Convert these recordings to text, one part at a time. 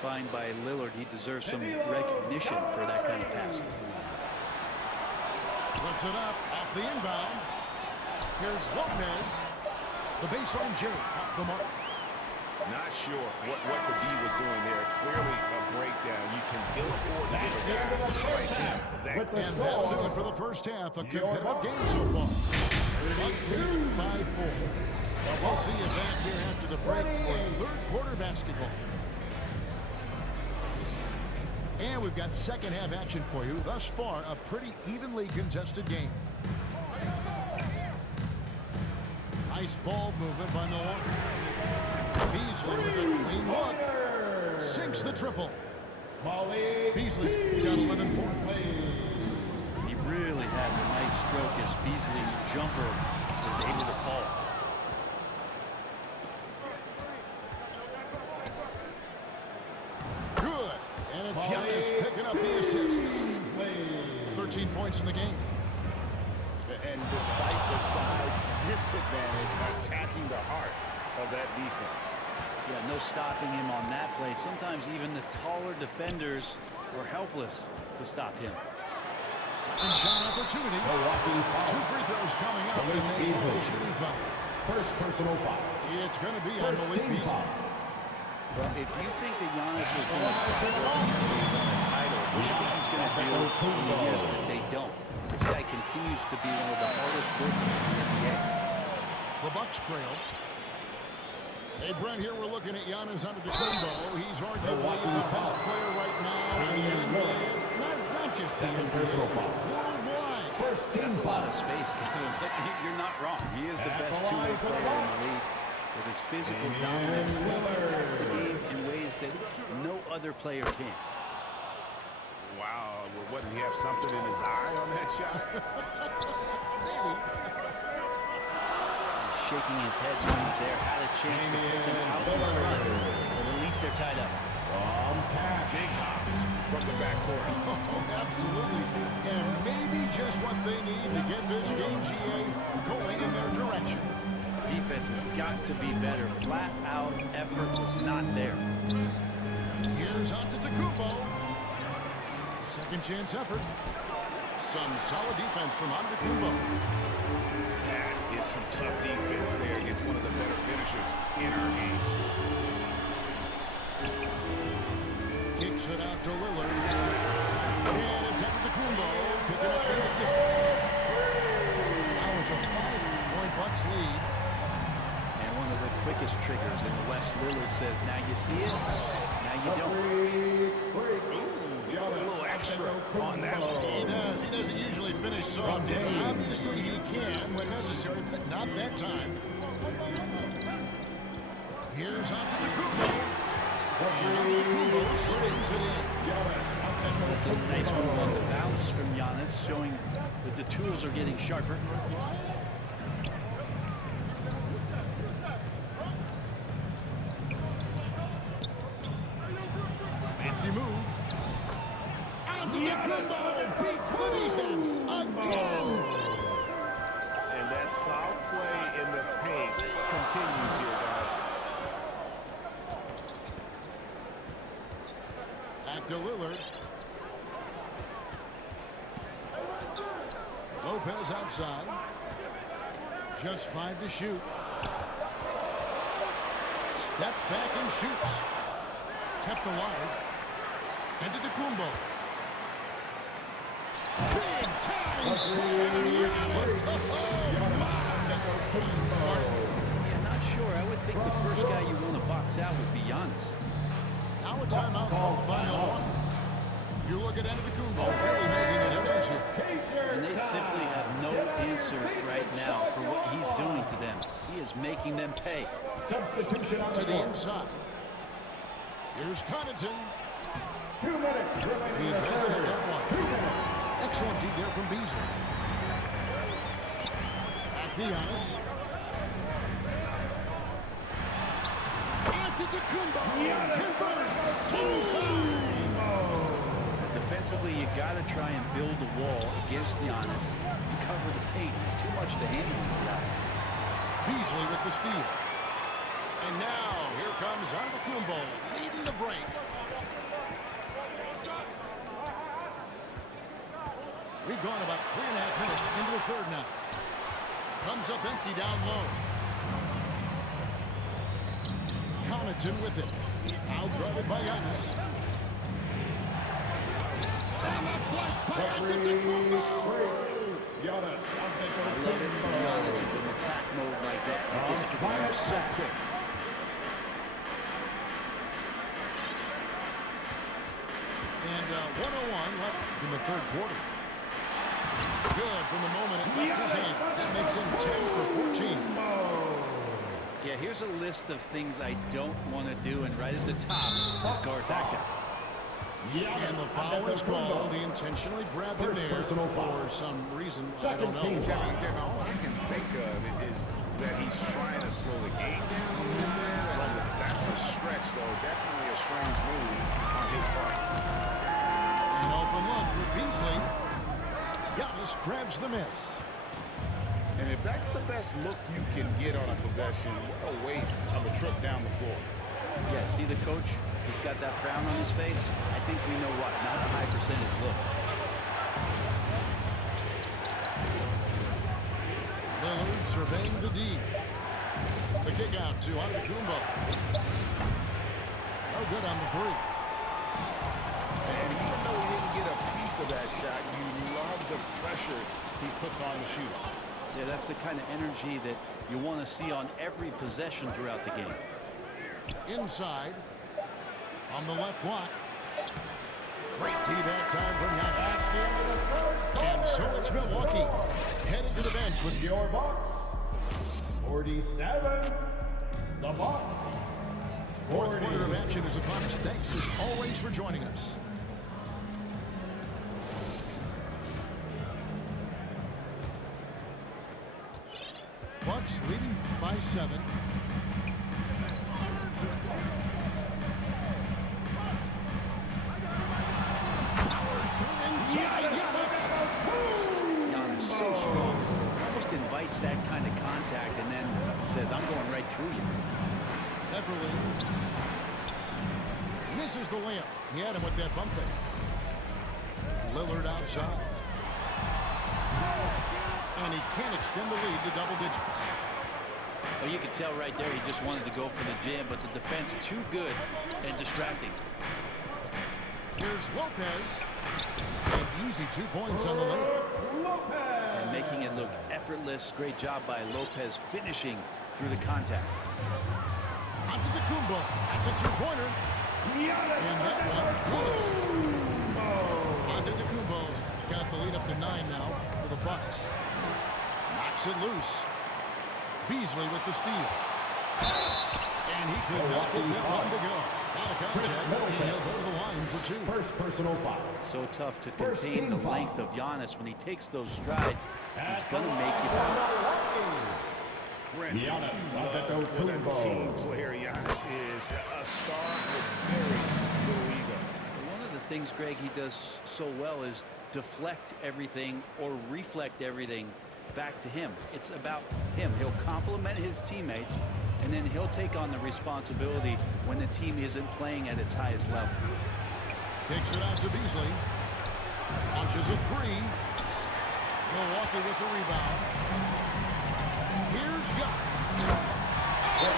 satisfying by Lillard. He deserves some recognition for that kind of passing. Puts it up off the inbound. Here's Lopez. The baseline Jerry off the mark. Not sure what the D was doing there. Clearly a breakdown. You can ill afford to get it down right now. And that'll do it for the first half. A competitive game so far. Bucks lead by 4. We'll see you back here after the break for third quarter basketball. And we've got second half action for you. Thus far, a pretty evenly contested game. Nice ball movement by Milwaukee. Beasley with a clean look. Sinks the triple. Beasley's got 11 points. He really has a nice stroke as Beasley's jumper is able to fall. Good. And it's Giannis picking up the assist. 13 points in the game. And despite the size disadvantage, attacking the heart of that defense. Yeah, no stopping him on that play. Sometimes even the taller defenders were helpless to stop him. Second shot opportunity. 2 free throws coming up. And they call the shooting foul. First personal foul. It's going to be on Malik Beasley. Well, if you think that Giannis was going to stop Beasley on the title, what do you think he's going to do in the years that they don't? This guy continues to be one of the hardest workers in the NBA. The Bucks trail. Hey, Brent, here we're looking at Giannis Antetokounmpo. He's arguably the best player right now in the NBA. Not just Second personal foul. worldwide. First team That's a lot foul. of space, Kevin, but you're not wrong. He is the best two-way player in the league. With his physical dominance, he impacts the game in ways that no other player can. Wow, well, what, did he have something in his eye on that shot? Maybe. Shaking his head right there, had a chance to pick him out in front, but at least they're tied up. Big hops from the backcourt. Oh, absolutely. And maybe just what they need to get this game, GA, going in their direction. Defense has got to be better. Flat out effort was not there. Here's Antetokounmpo. Second chance effort. Some solid defense from Antetokounmpo. That is some tough defense there against one of the better finishers in our game. Kicks it out to Lillard. And it's Antetokounmpo picking up the assist. Now it's a 5-point Bucks lead. And one of the quickest triggers in the West. Lillard says, now you see it, now you don't. A little extra on that one. He does. He doesn't usually finish soft. Obviously he can when necessary, but not that time. Here's Antetokounmpo. And Antetokounmpo slings it in. That's a nice move on the bounce from Giannis, showing that the tools are getting sharper. Crafty move. Antetokounmpo beats the defense again. And that solid play in the paint continues here, guys. Back to Lillard. Lopez outside. Just 5 to shoot. Steps back and shoots. Kept alive. Antetokounmpo. Big time Yeah, not sure. I would think the first guy you want to box out would be Giannis. Now a timeout called by Milwaukee. You look at Antetokounmpo really making a difference here. And they simply have no answer right now for what he's doing to them. He is making them pay. Substitution on To the the court. inside. Here's Connaughton. 2 minutes remaining He in the doesn't third. hit that one. 2 minutes. Excellent D there from Beasley. Back to Giannis. Antetokounmpo converts inside. Defensively, you got to try and build a wall against Giannis and cover the paint. Too much to handle inside. Beasley with the steal. And now, here comes Antetokounmpo leading the break. We've gone about 3.5 minutes into the third now. Comes up empty down low. Connaughton with it. Outguarded by Giannis. And a flush by Antetokounmpo. Giannis I love it when Giannis is in attack mode like that. He gets to the rim so quick. And 1:01 left in the third quarter. Good from the moment it left his hand. That makes him 10 for 14. Yeah, here's a list of things I don't want to do, and right at the top is guard that guy. And the foul is called. He intentionally grabbed him there for some reason. I don't know. Kevin, all I can think of is that he's trying to slow the game down a little bit. That's a stretch, though. Definitely a strange move on his part. An open look for Beasley. Giannis grabs the miss. And if that's the best look you can get on a possession, what a waste of a trip down the floor. Yeah, see the coach? He's got that frown on his face. I think we know why. Not a high percentage look. Lillard surveying the D. The kick out to Antetokounmpo. No good on the three. And even though he didn't get a piece of that shot, you love the pressure he puts on the shooter. Yeah, that's the kind of energy that you want to see on every possession throughout the game. Inside. On the left block. Great D that time from Giannis. And so it's Milwaukee heading to the bench with Your Bucks. 47. The Bucks. fourth quarter of action is upon us. Thanks as always for joining us. Bucks leading by 7. Giannis so strong. Almost invites that kind of contact and then says, I'm going right through you. Beverly misses the layup. He had him with that bump fake. Lillard outside. And he can't extend the lead to double digits. Well, you could tell right there he just wanted to go for the jam, but the defense too good and distracting. Here's Lopez. And easy 2 points on the layup. And making it look effortless. Great job by Lopez finishing through the contact. Antetokounmpo. That's a two-pointer. And that one close. Antetokounmpo's got the lead up to 9 now for the Bucks. Knocks it loose. Beasley with the steal. And he could not get that one to go. Out of contact, and he'll go to the line for 2. First personal foul. So tough to First contain team the foul. length of Giannis. When he takes those strides, he's going to make you foul. Giannis That team Antetokounmpo. player Giannis is a star with very little ego. One of the things, Greg, he does so well is deflect everything or reflect everything back to him. It's about him. He'll compliment his teammates, and then he'll take on the responsibility when the team isn't playing at its highest level. Kicks it out to Beasley. Launches a 3. Milwaukee with the rebound. Here's Giannis. That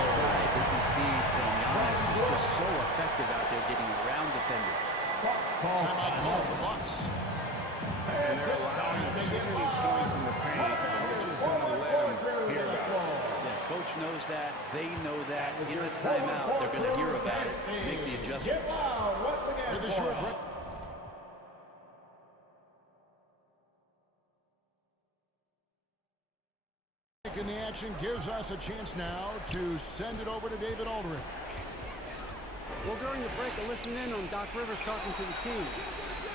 stride that you see from Giannis is just so effective out there getting around defenders. Timeout call for the Bucks. And they're allowing too many points in the paint. Coach is going to let them hear about it. Yeah, coach knows that. They know that. In the timeout, they're going to hear about it. Make the adjustment. With a short break. And the action gives us a chance now to send it over to David Aldridge. Well, during the break, I listened in on Doc Rivers talking to the team.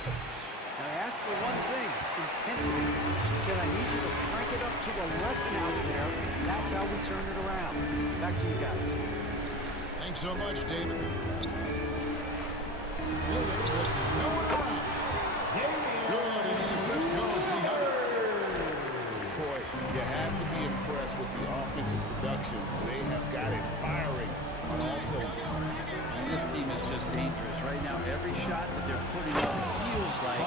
And I asked for one thing, intensity. He said, I need you to crank it up to 11 out there. That's how we turn it around. Back to you guys. Thanks so much, David. Lillard with no one around. Good, and the assist goes the other. Boy, you have to Bucks with the offensive production. They have got it firing, but also And this team is just dangerous. Right now, every shot that they're putting up feels like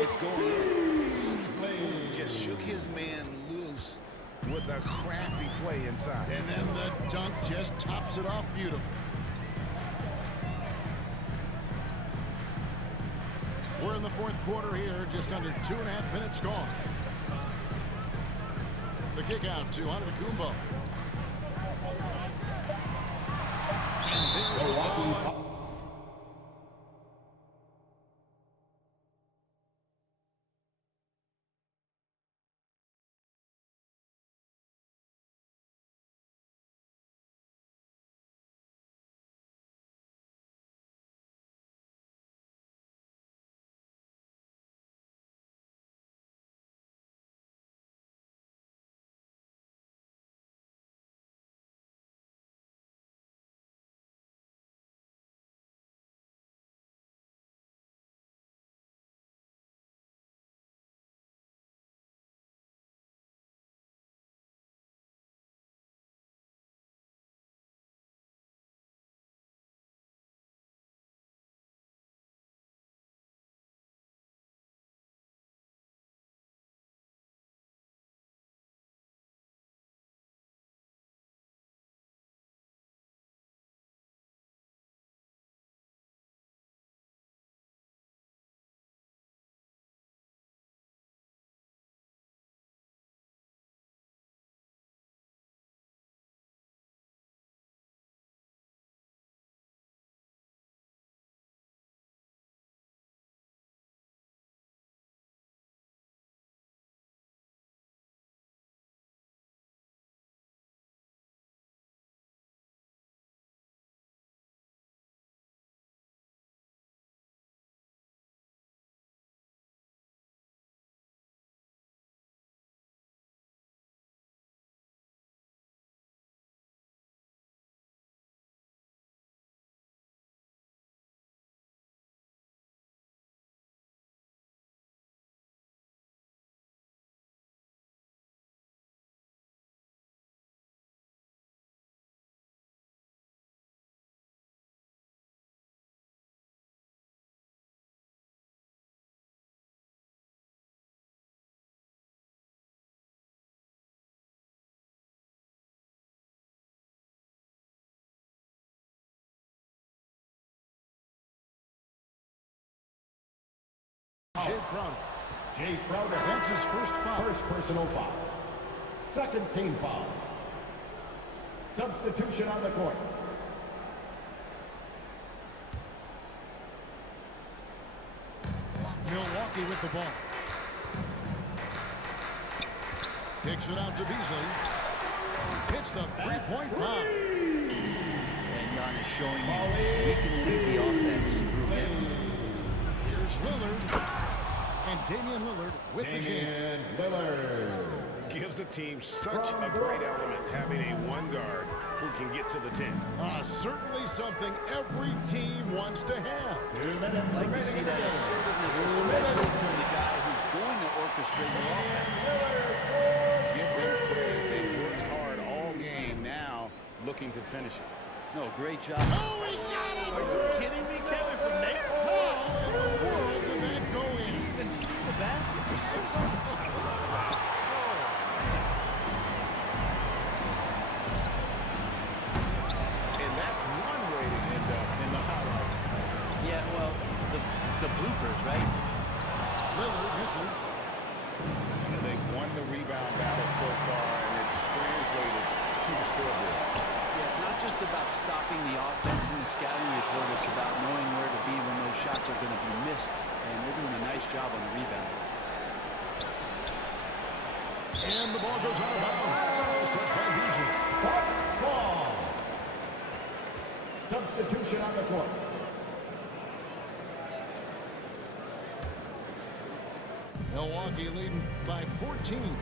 it's going in. he just shook his man loose with a crafty play inside. And then the dunk just tops it off beautifully. We're in the fourth quarter here, just under 2.5 minutes gone. The kick out to Antetokounmpo. And there's the foul. Jay Crowder. Jay Crowder. That's his first foul. First personal foul. Second team foul. Substitution on the court. Milwaukee with the ball. Kicks it out to Beasley. Hits the three-point bomb. And Giannis showing you we can lead the offense through him. Here's Lillard. And Damian Lillard with the jam. Damian Lillard. Gives the team such a great element, having a one guard who can get to the 10. Certainly something every team wants to have. 2 minutes I'd like to remaining see in that the game. assertiveness, especially from the guy who's going to orchestrate the offense. Give them credit. They worked hard all game, now looking to finish it. No, great job. Oh, he got it! Are you kidding me, Kevin, from there? How in the world did that go in? You can see the basket. And that's one way to end up in the highlights. Yeah, well, the bloopers, right? Lillard misses. And they've won the rebound battle so far, and it's translated to the scoreboard. Yeah, it's not just about stopping the offense in the scouting report. It's about knowing where to be when those shots are going to be missed. And they're doing a nice job on the rebound. And the ball goes out of bounds. Touched by Beasley. Bucks ball. Substitution on the court. Milwaukee leading by 14.